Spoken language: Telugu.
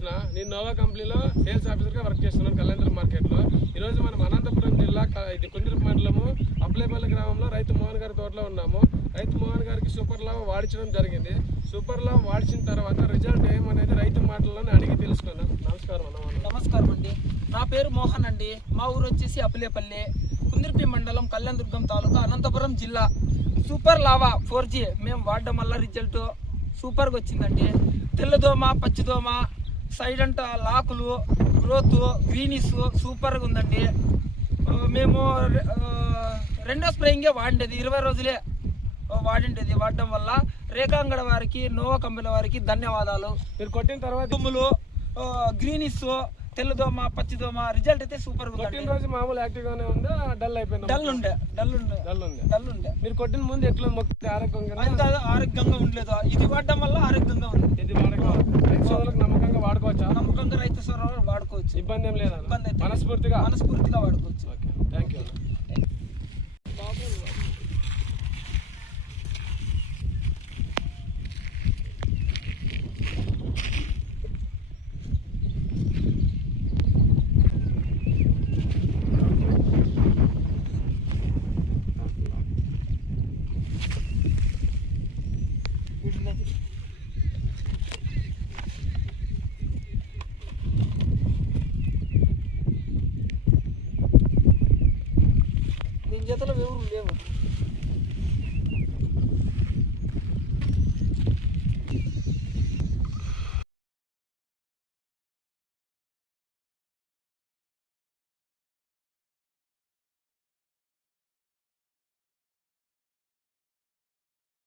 కృష్ణ. నేను నోవా కంపెనీలో సేల్స్ ఆఫీసర్గా వర్క్ చేస్తున్నాను కళ్యాణ మార్కెట్లో. ఈరోజు మనం అనంతపురం జిల్లా ఇది కుందిరుపు మండలము అప్లేపల్లి గ్రామంలో రైతు మోహన్ గారి తోటలో ఉన్నాము. రైతు మోహన్ గారికి సూపర్ లావ్ వాడించడం జరిగింది. సూపర్ లావ్ వాడించిన తర్వాత రిజల్ట్ ఏమనేది రైతు మాటల్లోనే అడిగి తెలుసుకున్నాం. నమస్కారం అన్న. నమస్కారం అండి. నా పేరు మోహన్ అండి. మా ఊరు వచ్చేసి అప్లేపల్లి, కుందిరుపి మండలం, కళ్యాణదుర్గం తాలూకా, అనంతపురం జిల్లా. సూపర్ లావా 4G మేము వాడడం వల్ల రిజల్ట్ సూపర్గా వచ్చిందండి. తెల్లదోమ, పచ్చిదోమ, సైడ్ అంట లాకులు, గ్రోత్, గ్రీనిస్ సూపర్గా ఉందండి. మేము రెండో స్ప్రేయింగే వాడిండేది, 20 రోజులే వాడిండేది. వాడడం వల్ల రేఖాంగడ వారికి, నోవా కంపెనీ వారికి ధన్యవాదాలు. మీరు కొట్టిన తర్వాత దుమ్ములు, గ్రీనిస్, తెల్లదోమ, పచ్చిదోమ రిజల్ట్ అయితే సూపర్ గా కొట్టిన రోజు మామూలు యాక్టివ్ గానే ఉందా, డల్ అయిపోయింది? డల్ ఉండే. మీరు కొట్టిన ముందు ఎట్లా మొక్కితే ఆరోగ్యంగా ఉండలేదు. ఇది వాడడం వల్ల ఆరోగ్యంగా ఉంది. ఇది రైతు సోదరులకు నమ్మకంగా వాడుకోవచ్చా? నమ్మకంగా రైతు సోదరులు వాడుకోవచ్చు. ఇబ్బంది ఏం లేదా? మనస్ఫూర్తిగా వాడుకోవచ్చు. Thank you. దీని చేతిలో ఎవరు లేవు.